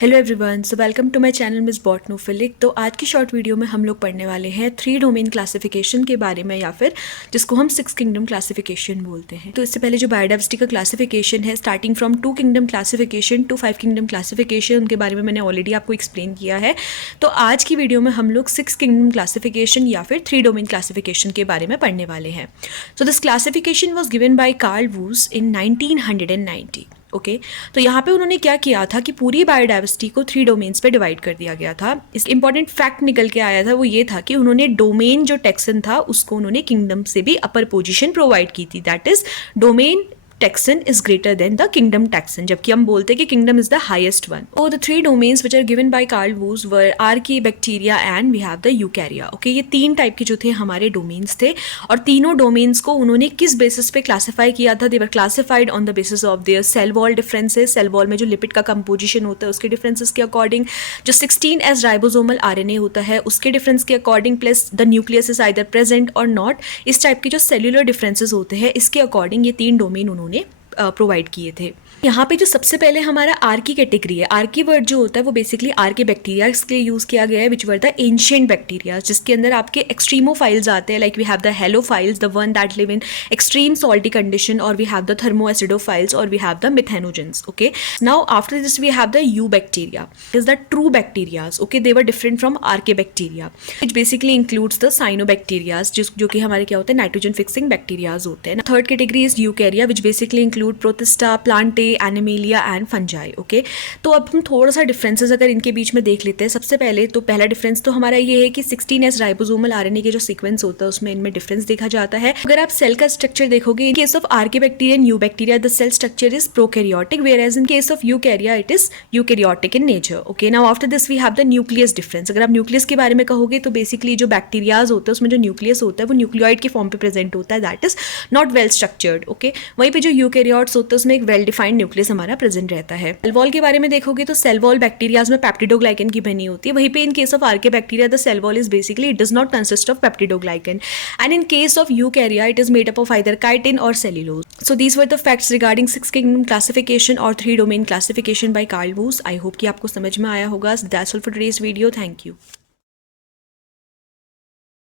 Hello everyone, so welcome to my channel Miss Botanophilic. तो आज की शॉर्ट वीडियो में हम लोग पढ़ने वाले हैं 3 डोमेन क्लासिफिकेशन के बारे में, या फिर जिसको हम 6 किंगडम क्लासिफिकेशन बोलते हैं। तो इससे पहले जो बायोडाइवर्सिटी का क्लासिफिकेशन है, starting from 2 kingdom classification to 5 kingdom classification, उनके बारे में मैंने ऑलरेडी आपको एक्सप्लेन किया है। तो आज की वीडियो में हम लोग 6 किंगडम क्लासिफिकेशन या फिर 3 डोमेन क्लासिफिकेशन के बारे में पढ़ने वाले हैं। So this classification was given by Carl Woese in 1990। Okay तो यहाँ पे उन्होंने क्या किया था कि पूरी बायोडाइवर्सिटी को 3 डोमेन्स पे डिवाइड कर दिया गया था। इस इंपॉर्टेंट फैक्ट निकल के आया था, वो ये था कि उन्होंने डोमेन जो टेक्सन था उसको उन्होंने किंगडम से भी अपर पोजीशन प्रोवाइड की थी। That is domain taxon is greater than the kingdom taxon, जबकि हम बोलते हैं कि kingdom is the highest one. So the 3 domains which are given by Carl Woese were Archaebacteria and we have the Eukarya. Okay, ये 3 type के जो थे हमारे डोमेन्स थे, और तीनों डोमेन्स को उन्होंने किस बेसिस पे क्लासीफाई किया था? They were classified on the basis of their cell wall differences. Cell wall में जो लिपिड का कंपोजिशन होता है उसके डिफरेंसेस के अकॉर्डिंग, जो 16S राइबोसोमल आरएनए होता है उसके डिफरेंस के according, plus the nucleus is either present और नॉट, इस टाइप के जो सेल्यूलर डिफरेंसेस होते हैं इसके अकॉर्डिंग ये 3 डोमेन उन्होंने प्रोवाइड किए थे। यहाँ पे जो सबसे पहले हमारा आर्की कैटेगरी है, आर्की वर्ड जो होता है वो बेसिकली आर्के बैक्टीरिया के लिए यूज़ किया गया है, which were the ancient bacteria, जिसके अंदर आपके एक्सट्रीमोफाइल्स आते हैं। Like we have the halophiles, the one that live in extreme salty condition, और वी हैव द थर्मोएसिडोफाइल्स, और we have the methanogens. Okay, now after this we have the eubacteria, is the true bacterias. Okay, they were different from archaebacteria, which basically includes the cyanobacterias, जो कि हमारे क्या होते हैं, nitrogen fixing bacterias होते हैं। Third category is यूकैरिया, which basically include protista, Plantae, animalia and fungi. Okay, तो अब हम थोड़ा सा डिफरेंसेस अगर इनके बीच में देख लेते हैं। सबसे पहले तो पहला डिफरेंस तो हमारा ये है कि 16S राइबोसोमल आरएनए के जो सीक्वेंस होता है उसमें इनमें डिफरेंस देखा जाता है। अगर आप सेल का स्ट्रक्चर देखोगे, in case of archaebacteria and eubacteria the cell structure is prokaryotic, whereas in case of eukarya it is eukaryotic in nature. Okay, now after this we have the nucleus difference. अगर आप nucleus के बारे में कहोगे तो basically जो bacterias होते हैं उसमें जो न्यूक्लियस होता है वो न्यूक्लियोइड के फॉर्म पे प्रेजेंट होता है, that is not well structured. Okay, वहीं पे जो यूकैरियोट्स होते हैं उसमें एक वेल डिफाइंड न्यूक्लियस हमारा प्रेजेंट रहता है। सेल वॉल के बारे में देखोगे तो सेल वॉल बैक्टीरियाज में पेप्टिडोग्लाइकन की बनी होती है, वहीं पे in case of archaebacteria the cell wall is basically it does not consist of peptidoglycan, and in case of eukarya it is made up of either chitin और cellulose. So these were the facts regarding 6 kingdom classification और 3 domain classification by Carl Woese. I hope कि आपको समझ में आया होगा। That's all for today's video. Thank you.